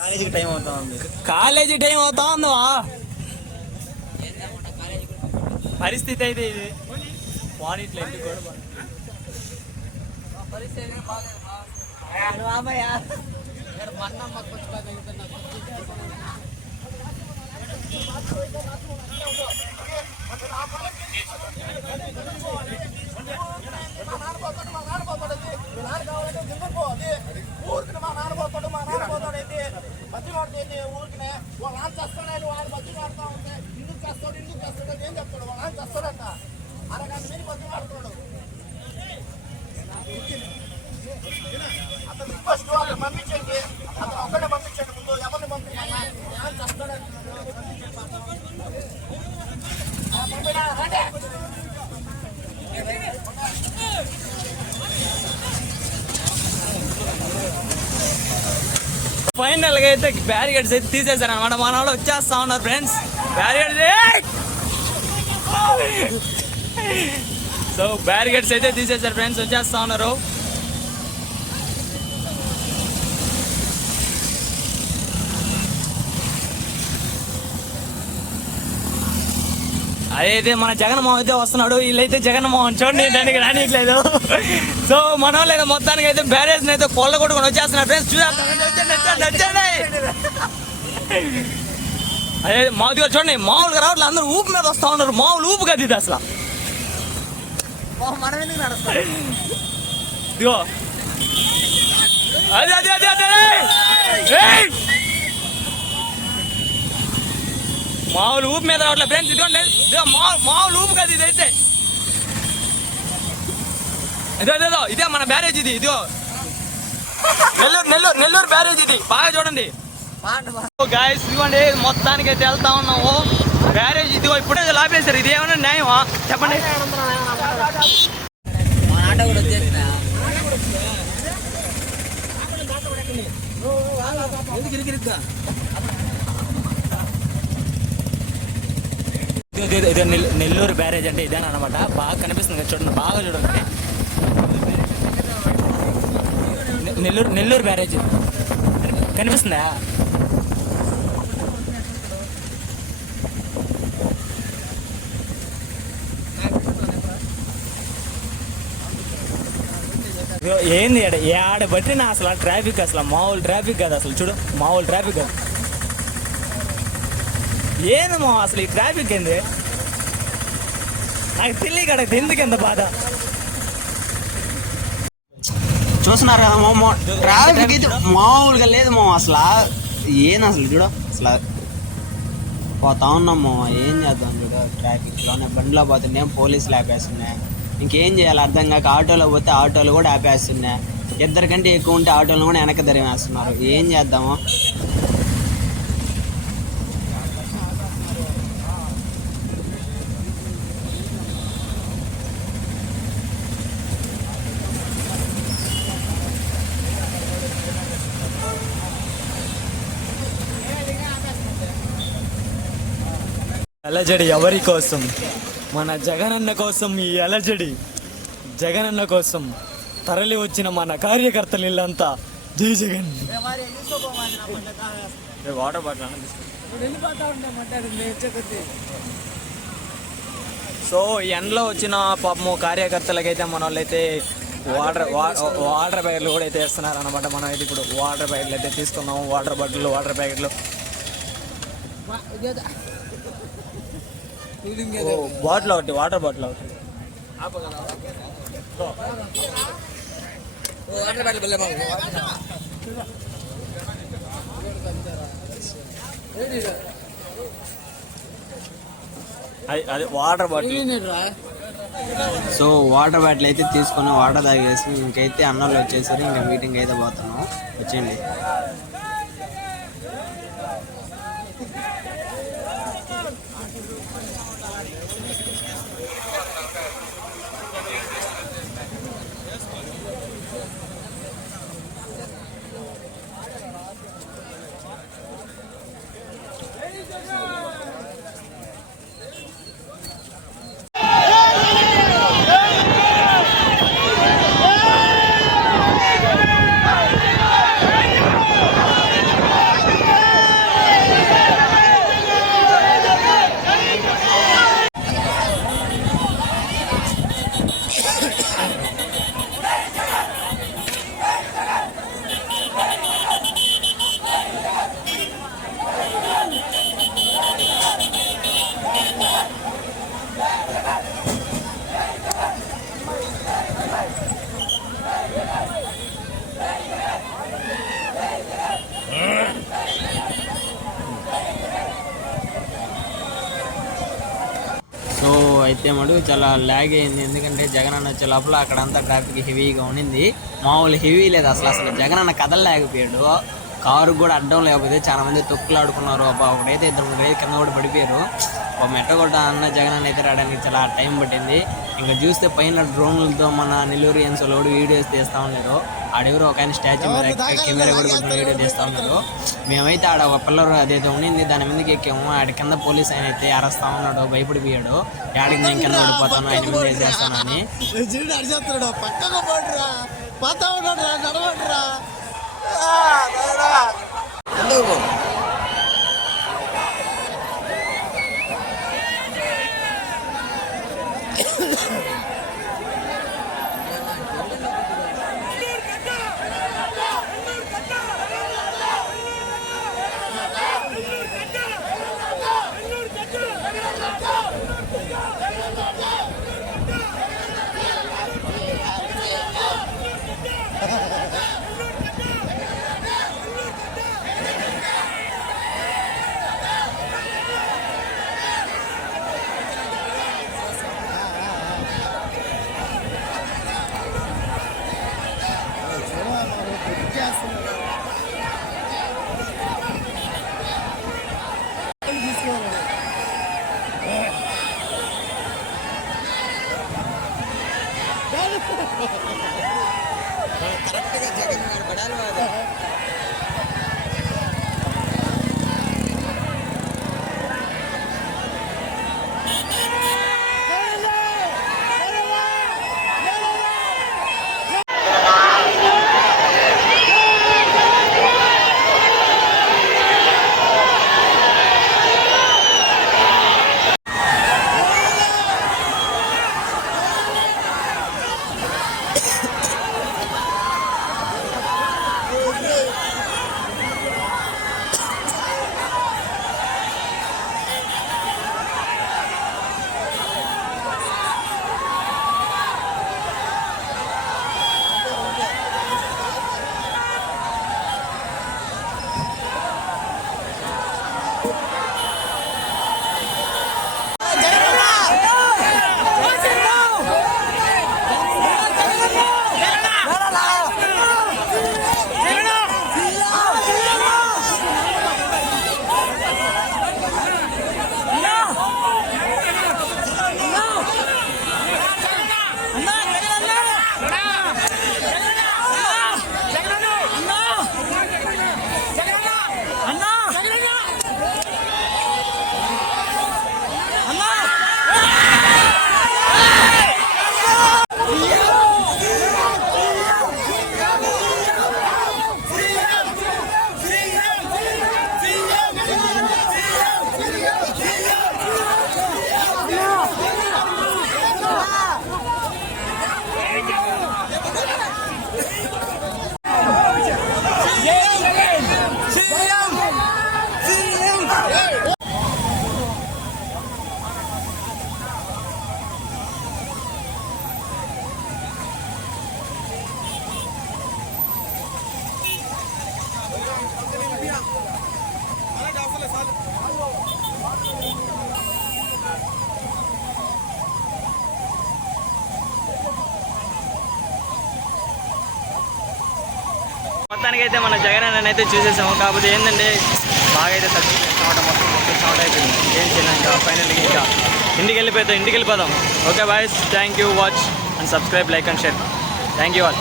కాలేజీకి టైం అవుతా ఉంది. కాలేజీ టైం అవుతా ఉందా పరిస్థితి అయితే ఇది వానిట్లో ఎందుకు కూడా ఊరికి మా నాన్న పోతాడు, మా నాన్న పోతాడైతే మధ్య వాడితే ఊరికి వాళ్ళ నాన్న చేస్తాడు, వాడు మధ్య వాడుతూ ఉంటే ఇందుకు చేస్తాడు ఏం చెప్తాడు, వాళ్ళ నాన్న చేస్తాడంట అరగంట మీద మధ్య వాడుతున్నాడు. అతను రిక్వెస్ట్ అక్కడ పంపించండి, అతను ఒక్కడే పంపించండి, ముందు ఎవరిని పంపించాలి నాన్న చేస్తాడంటే ఫైనల్ గా అయితే బ్యారికేడ్స్ అయితే తీసేశారు అనమాట. మన వాళ్ళు వచ్చేస్తా ఉన్నారు ఫ్రెండ్స్. బ్యారికేడ్స్ సో బ్యారికేడ్స్ అయితే తీసేశారు ఫ్రెండ్స్, వచ్చేస్తా ఉన్నారు. అదైతే మన జగన్మోహన్ అయితే వస్తున్నాడు. వీళ్ళైతే జగన్మోహన్ చూడండి దానికి రానియట్లేదు. సో మన వాళ్ళు అయితే మొత్తానికి అయితే బ్యారేజ్ అయితే కొల్ల కొట్టుకొని వచ్చేస్తున్నారు ఫ్రెండ్స్. చూడండి అదే మాదిగా చూడండి, మామూలుగా రావట్లేదు, అందరూ ఊపు మీద వస్తా ఉన్నారు. మామూలు ఊపు కదా ఇది అసలు. ఇదిగో అదే అదే అదే అదే మామూలు ఊపు మీద రావట్లేదు ఫ్రెండ్స్. ఇదిగోండి మామూలు ఊపు కదా ఇదైతే. ఇదో ఇదే మన బ్యారేజ్ ఇది. ఇదిగో నెల్లూరు బ్యారేజ్ ఇది. బాగా చూడండి గాయస్. ఇదిగోండి మొత్తానికి అయితే వెళ్తా ఉన్నాము. బ్యారేజ్ ఇదిగో ఇప్పుడే లాపేశారు. ఇది ఏమన్నా న్యాయమా చెప్పండి? ఇది నెల్లూరు బ్యారేజ్ అంటే ఇదేనా అనమాట. బాగా కనిపిస్తుంది చూడండి, బాగా చూడండి. నెల్లూరు బ్యారేజ్ కనిపిస్తుందా? ఏంది ఆడ బట్టి నా అసలు ట్రాఫిక్ అసలు మామూలు ట్రాఫిక్ కాదు అసలు. చూడు మామూలు ట్రాఫిక్ కాదు. ఏందమ్మా అసలు ఈ ట్రాఫిక్ ఏంది నాకు తెలియక ఎందుకు ఎంత బాధ. చూస్తున్నారు కదా ట్రాఫిక్ అయితే మామూలుగా లేదు మామ. అసలు ఏం అసలు చూడ అసలు పోతా ఉన్నాము. ఏం చేద్దాం చూడ ట్రాఫిక్లోనే బండిలో పోతున్నాం, పోలీసులు ఆపేస్తున్నాయి. ఇంకేం చేయాలి అర్థం కాక ఆటోలో పోతే ఆటోలు కూడా ఆపేస్తున్నాయి. ఇద్దరికంటే ఎక్కువ ఉంటే ఆటోలు కూడా వెనక దరివేస్తున్నారు. ఏం చేద్దాము? అలజడి ఎవరి కోసం? మన జగనన్న కోసం. ఈ అలజడి జగనన్న కోసం తరలి వచ్చిన మన కార్యకర్తలు ఇల్లంతా జై జగన్. Water bottle. సో ఎండలో వచ్చిన పాపము కార్యకర్తలకైతే మన వాళ్ళైతే వాటర్ ప్యాకెట్లు కూడా అయితే వేస్తున్నారు అనమాట. మనం అయితే ఇప్పుడు వాటర్ ప్యాకెట్లు అయితే తీసుకున్నాము. వాటర్ బాటిల్, వాటర్ ప్యాకెట్లు, బాటిల్ ఒకటి, వాటర్ బాటిల్ ఒకటి. అదే water bottle. So water bottle అయితే తీసుకుని వాటర్ తాగేసి ఇంకైతే అన్నోళ్ళు వచ్చేసరి ఇంకా మీటింగ్ అయితే పోతున్నాం. వచ్చేయండి. అయితే మటుకు చాలా ల్యాగ్ అయింది. ఎందుకంటే జగన్ అన్న వచ్చే లోపల అక్కడంతా ట్రాఫిక్ హెవీగా ఉండింది. మామూలు హెవీ లేదు అసలు జగన్ అన్న కదలలేకపోయాడు. కారు కూడా అడ్డం లేకపోతే చాలా మంది తొక్కులాడుకున్నారు. ఒకడైతే 2-3 కింద కూడా పడిపోయారు. ఒక మెట్ట కూడా అన్న జగన్ అన్న అయితే రావడానికి చాలా టైం పట్టింది. ఇంకా చూస్తే పైన డ్రోన్లతో మన నెల్లూరు ఎన్సోలో కూడా వీడియోస్ తీస్తూ ఉన్నారు. ఆడెవరు ఒక ఆయన స్టాచ్యూ మీద కెమెరా కూడా పెట్టుకుని వీడియో తీస్తూ ఉన్నారు. మేమైతే ఆడ ఒక పిల్లరు అదైతే ఉండింది, దాని మీదకి ఎక్కాము. ఆడ కింద పోలీస్ ఆయన అయితే అరెస్తా ఉన్నాడు, భయపడిపోయాడు. డాడీకి నేను కింద పడిపోతాను, ఆయన మీద వేసేస్తానని. కరెక్ట్గా జగన్ గారు పడాలి. మొత్తానికైతే మన జగన్ అన్న అయితే చూసేసాము. కాకపోతే ఏంటంటే బాగా అయితే తగ్గిపోతాం, మొత్తం చౌట్ అయిపోయింది. ఏం చేయలేం ఇంకా ఫైనల్గా ఇంకా ఇంటికి వెళ్ళిపోదాం. Okay boys, thank you, watch and subscribe, like and share. Thank you all.